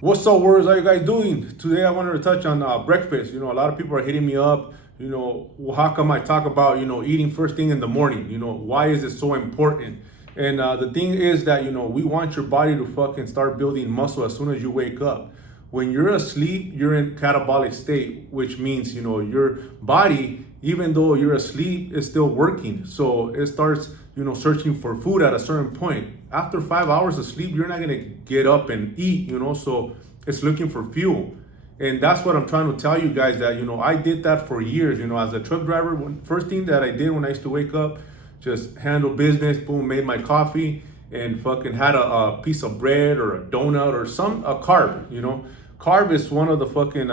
What's up, words? How you guys doing? Today I wanted to touch on breakfast. A lot of people are hitting me up. Well, how come I talk about, eating first thing in the morning? Why is it so important? And the thing is that, we want your body to fucking start building muscle as soon as you wake up. When you're asleep, you're in catabolic state, which means, your body, even though you're asleep, is still working. So it starts, searching for food at a certain point. After 5 hours of sleep, you're not gonna get up and eat, so it's looking for fuel. And that's what I'm trying to tell you guys that, I did that for years, as a truck driver. First thing that I did when I used to wake up, just handle business, boom, made my coffee and fucking had a piece of bread or a donut or a carb, Carb is one of the fucking,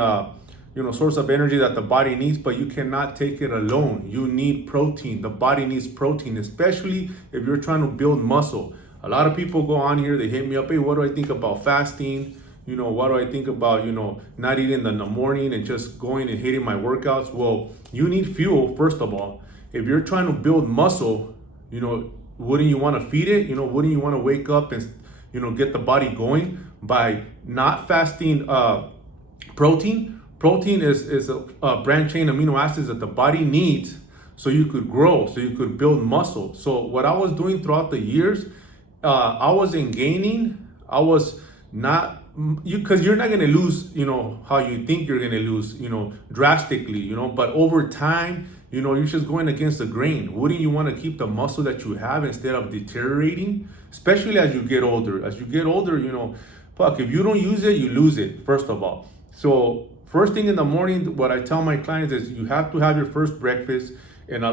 source of energy that the body needs, but you cannot take it alone. You need protein. The body needs protein, especially if you're trying to build muscle. A lot of people go on here, they hit me up, hey, what do I think about fasting? What do I think about, not eating in the morning and just going and hitting my workouts? Well, you need fuel, first of all. If you're trying to build muscle, wouldn't you want to feed it? Wouldn't you want to wake up and, get the body going by not fasting protein? Protein is a branched chain amino acids that the body needs so you could grow, so you could build muscle. So what I was doing throughout the years, I wasn't gaining. I was not, because you're not going to lose, how you think you're going to lose, drastically, but over time, you're just going against the grain. Wouldn't you want to keep the muscle that you have instead of deteriorating? Especially as you get older. As you get older, if you don't use it, you lose it, first of all. So first thing in the morning, what I tell my clients is you have to have your first breakfast and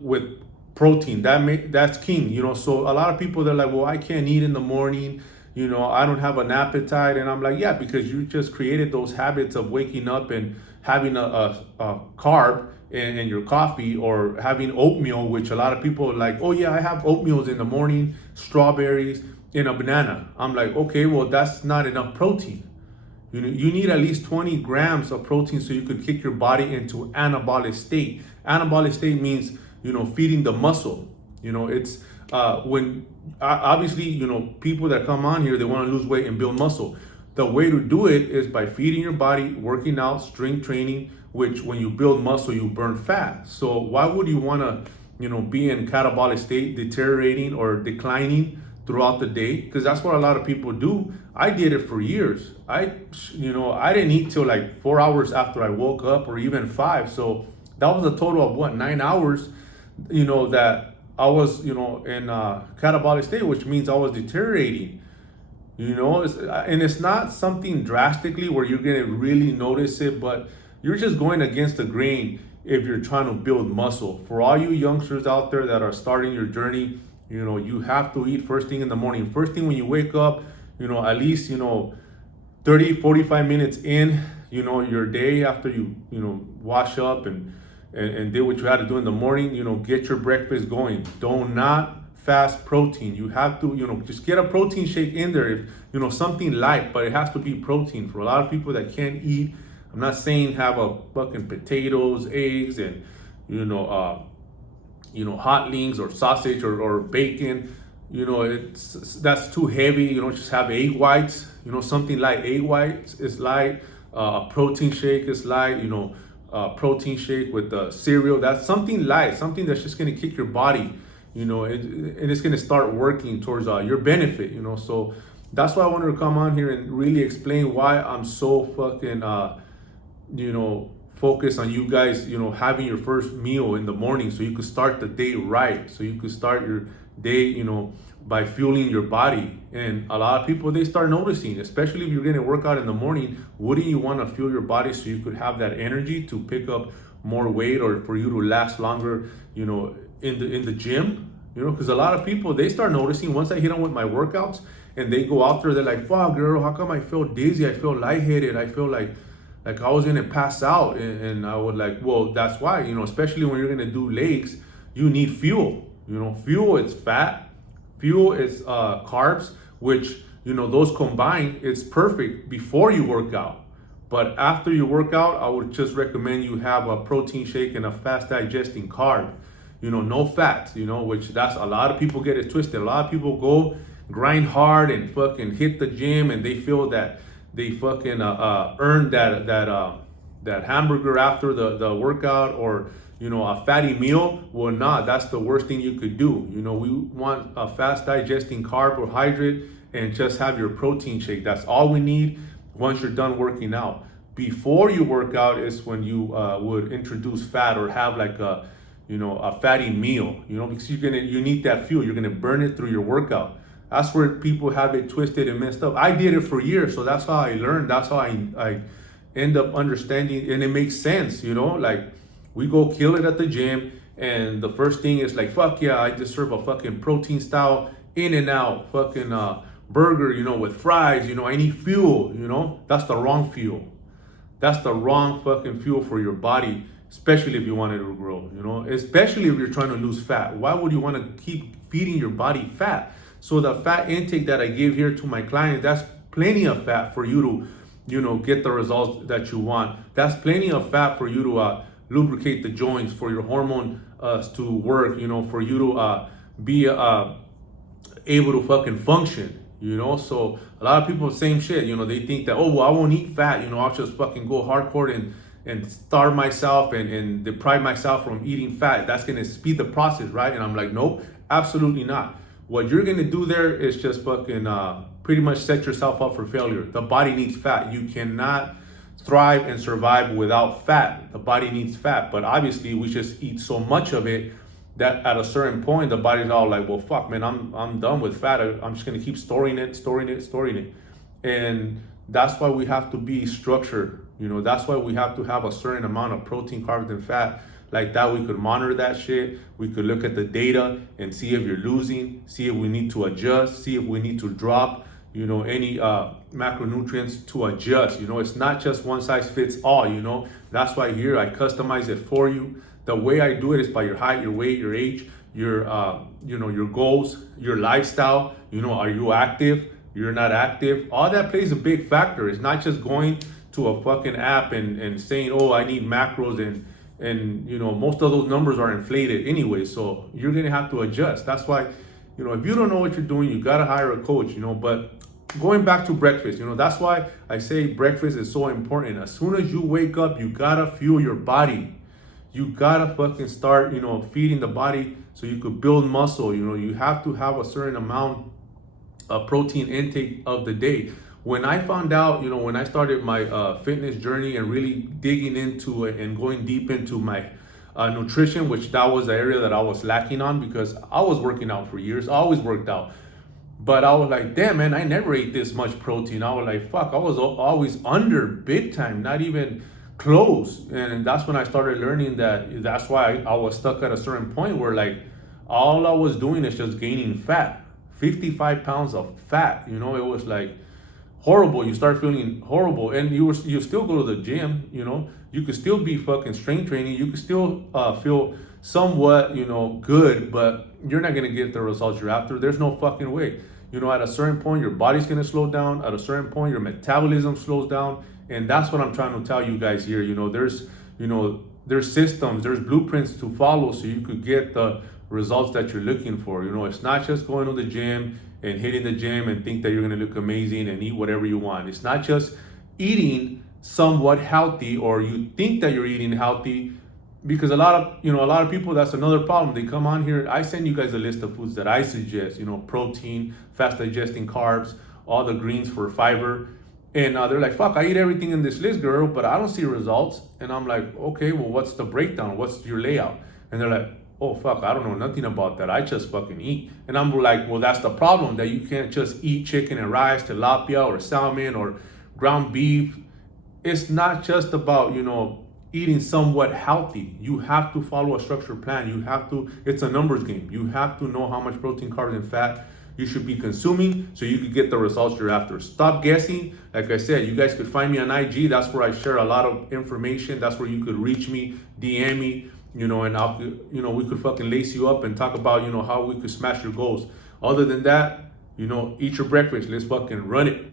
with protein. That's king. So a lot of people, they're like, well, I can't eat in the morning. I don't have an appetite. And I'm like, yeah, because you just created those habits of waking up and having a carb in your coffee, or having oatmeal, which a lot of people are like, oh yeah, I have oatmeals in the morning, strawberries and a banana. I'm like, okay, well, that's not enough protein. You need at least 20 grams of protein so you could kick your body into anabolic state. Anabolic state means, feeding the muscle. It's when obviously, people that come on here, they want to lose weight and build muscle. The way to do it is by feeding your body, working out, strength training, which when you build muscle, you burn fat. So why would you want to, be in catabolic state, deteriorating or declining throughout the day? Because that's what a lot of people do. I did it for years. I didn't eat till like 4 hours after I woke up, or even 5. So that was a total of 9 hours, that I was, in catabolic state, which means I was deteriorating. And it's not something drastically where you're gonna really notice it, but you're just going against the grain if you're trying to build muscle. For all you youngsters out there that are starting your journey, you have to eat first thing in the morning. First thing when you wake up, at least, 30, 45 minutes in, your day after you, wash up and did what you had to do in the morning, get your breakfast going. Do not fast protein. You have to, just get a protein shake in there. If, something light, but it has to be protein. For a lot of people that can't eat, I'm not saying have a fucking potatoes, eggs, and, hot links or sausage or bacon. That's too heavy. Just have egg whites. Something like egg whites is light. A protein shake is light. Protein shake with cereal. That's something light. Something that's just gonna kick your body. And it's gonna start working towards your benefit. So that's why I wanted to come on here and really explain why I'm so fucking focus on you guys, having your first meal in the morning so you could start the day right. So you could start your day, by fueling your body. And a lot of people, they start noticing, especially if you're going to work out in the morning, wouldn't you want to fuel your body so you could have that energy to pick up more weight, or for you to last longer, in the gym? Because a lot of people, they start noticing once I hit them with my workouts and they go out there, they're like, fuck, girl, how come I feel dizzy? I feel lightheaded. I feel like I was gonna pass out. And I would like, well, that's why, especially when you're gonna do legs, you need fuel. Fuel is fat, fuel is carbs, which, those combined, it's perfect before you work out. But after you work out, I would just recommend you have a protein shake and a fast digesting carb. No fats, which that's a lot of people get it twisted. A lot of people go grind hard and fucking hit the gym, and they feel that they fucking earned that hamburger after the workout, or a fatty meal. Well, nah, that's the worst thing you could do. We want a fast digesting carbohydrate and just have your protein shake. That's all we need once you're done working out. Before you work out is when you would introduce fat or have like a fatty meal, because you need that fuel. You're gonna burn it through your workout. That's where people have it twisted and messed up. I did it for years, so that's how I learned. That's how I end up understanding, and it makes sense. Like we go kill it at the gym, and the first thing is like, fuck yeah, I just serve a fucking protein style In-N-Out fucking burger, with fries. I need fuel. That's the wrong fuel. That's the wrong fucking fuel for your body, especially if you want it to grow, especially if you're trying to lose fat. Why would you want to keep feeding your body fat? So the fat intake that I give here to my clients, that's plenty of fat for you to, get the results that you want. That's plenty of fat for you to lubricate the joints, for your hormone to work, for you to be able to fucking function. So a lot of people, same shit, they think that, oh, well, I won't eat fat, I'll just fucking go hardcore and starve myself and deprive myself from eating fat. That's gonna speed the process, right? And I'm like, nope, absolutely not. What you're gonna do there is just fucking pretty much set yourself up for failure. The body needs fat. You cannot thrive and survive without fat. The body needs fat, but obviously we just eat so much of it that at a certain point the body's all like, well, fuck, man, I'm done with fat. I'm just gonna keep storing it, and that's why we have to be structured. That's why we have to have a certain amount of protein, carbs, and fat. Like that, we could monitor that shit. We could look at the data and see if you're losing, see if we need to adjust, see if we need to drop, any macronutrients to adjust. It's not just one size fits all. That's why here I customize it for you. The way I do it is by your height, your weight, your age, your your goals, your lifestyle. Are you active? You're not active. All that plays a big factor. It's not just going to a fucking app and saying, oh, I need macros, and most of those numbers are inflated anyway. So you're gonna have to adjust. That's why, if you don't know what you're doing, you gotta hire a coach. But going back to breakfast, that's why I say breakfast is so important. As soon as you wake up, you gotta fuel your body. You gotta fucking start, feeding the body so you could build muscle. You have to have a certain amount of protein intake of the day. When I found out, when I started my fitness journey and really digging into it and going deep into my nutrition, which that was the area that I was lacking on, because I was working out for years. I always worked out. But I was like, damn, man, I never ate this much protein. I was like, fuck, I was always under big time, not even close. And that's when I started learning that's why I was stuck at a certain point where like all I was doing is just gaining fat, 55 pounds of fat. It was like horrible. You start feeling horrible, and you still go to the gym. You could still be fucking strength training. You could still feel somewhat good, but you're not gonna get the results you're after. There's no fucking way. At a certain point, your body's gonna slow down. At a certain point, your metabolism slows down. And that's what I'm trying to tell you guys here. There's systems, there's blueprints to follow so you could get the results that you're looking for. It's not just going to the gym and hitting the gym and think that you're gonna look amazing and eat whatever you want. It's not just eating somewhat healthy, or you think that you're eating healthy, because a lot of people, that's another problem. They come on here, I send you guys a list of foods that I suggest, protein, fast digesting carbs, all the greens for fiber. And they're like, fuck, I eat everything in this list, girl, but I don't see results. And I'm like, okay, well, what's the breakdown? What's your layout? And they're like, oh, fuck, I don't know nothing about that. I just fucking eat. And I'm like, well, that's the problem, that you can't just eat chicken and rice, tilapia or salmon or ground beef. It's not just about, eating somewhat healthy. You have to follow a structured plan. It's a numbers game. You have to know how much protein, carbs, and fat you should be consuming so you could get the results you're after. Stop guessing. Like I said, you guys could find me on IG. That's where I share a lot of information. That's where you could reach me, DM me, and I'll, we could fucking lace you up and talk about, how we could smash your goals. Other than that, eat your breakfast. Let's fucking run it.